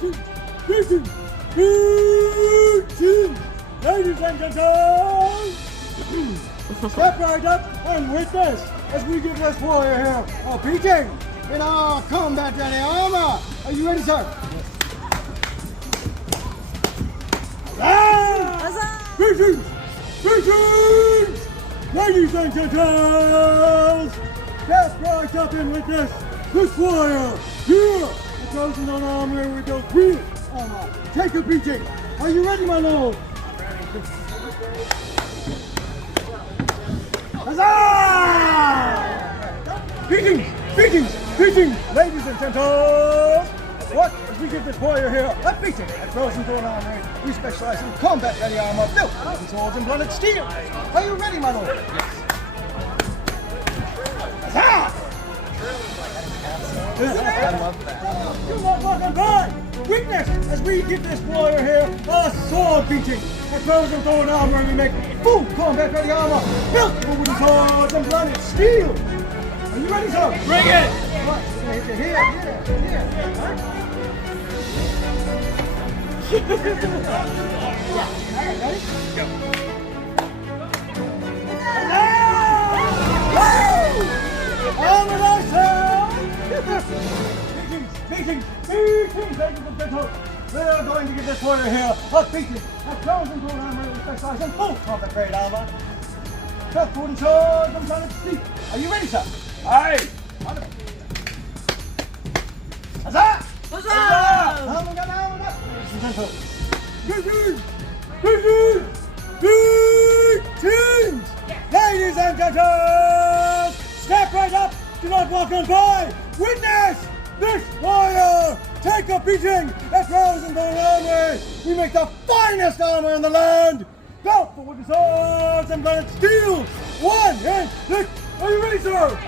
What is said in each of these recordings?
Beating! Beating! Beating! Ladies and gentlemen, step right up and witness as we give this warrior here a beating in our combat ready armor. Are you ready, sir? Ah! Beatings! Beatings! Ladies and gentlemen, step right up and witness this warrior here at Chosen on Armory with those real armor. Take a beating. Are you ready, my lord? Huzzah! Beatings! Beatings! Beatings! Ladies and gentlemen, what? As we give this warrior here a beating at Thorn Armory, we specialize in combat ready armor built with swords and blooded steel. Are you ready, my lord? Yes. Huzzah! Isn't it? I love that. You're not welcome by! Witness as we give this warrior here a sword beating at Thorn Armory. We make full combat ready armor built with wooden swords and blooded steel. Are you ready, sir? Bring it! Right, we're gonna hit you here. Right? Ready? Go. Armor thyself! Beating, ladies and gentlemen. We are going to give this warrior here a beating at Thorn Armory. We specialize in full combat grade armor. Tough wooden swords and blooded steel. Are you ready, sir? Aye! Huzzah! Huzzah! Armor up, ladies and gentlemen. Beatings! Ladies and gentlemen, step right up, do not walk on by. Witness this warrior take a beating at Thorn Armory. We make the finest armor in the land. Go for wooden swords and blooded steel. One hand lift. Are you ready, sir?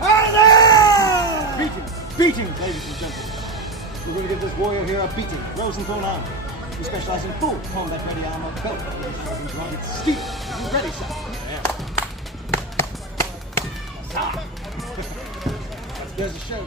Huzzah! Beating, ladies and gentlemen. We're going to give this warrior here a beating. Thorn Armory. We specialize in full combat ready armor built with swords and blooded steel. Are you ready, sir? Yeah. There's a show.